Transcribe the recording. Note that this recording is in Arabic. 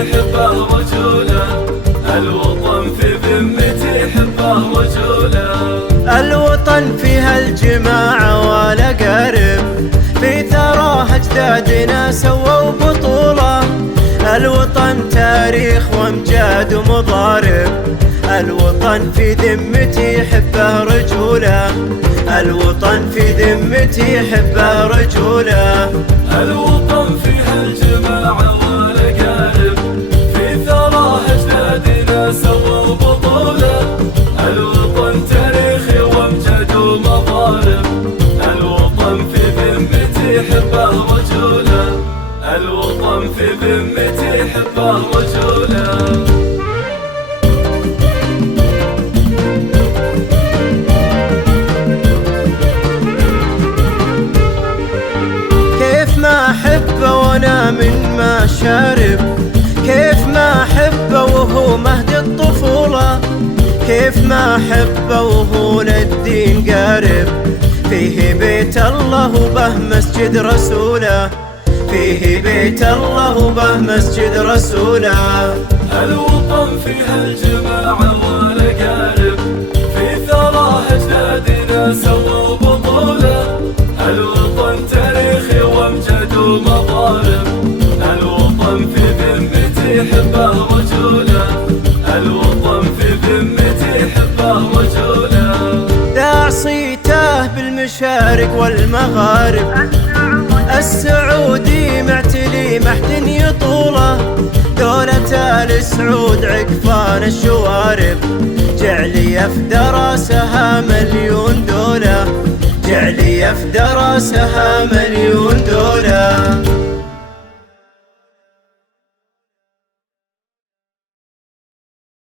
حبه رجوله، الوطن في ذمتي حبه رجوله. الوطن فيها الجماعة والأقارب، في ثراه أجدادنا سووا بطولة. الوطن تاريخ وامجاد ومضارب، الوطن في ذمتي حبه رجوله، الوطن في ذمتي حبه رجوله. الوطن فيها الجماعة والأقارب، في ثراه أجدادنا سووا بطولة. الوطن تاريخي وامجاد ومضارب، الوطن في ذمتي حبه رجوله، الوطن في ذمتي حبه رجوله. كيف ما أحبه وأنا من ما شارب، كيف ما أحبه وهو مهد الطفولة، كيف ما أحبه وهو للدين قارب. فيه بيت الله وبه مسجد رسوله، فيه بيت الله وبه مسجد رسوله. الوطن فيها الجماعة والأقارب، في ثراه أجدادنا سووا بطولة. الوطن تاريخي وامجاد ومضارب، الوطن في ذمتي حبه رجوله، الوطن في ذمتي حبه رجوله. داع صيته بالمشارق والمغارب، السعودي معتلي محد يطوله. دولة آل سعود عقفان الشوارب، جعلي في دراسها مليون دولة، جعلي في دراسها مليون دولة.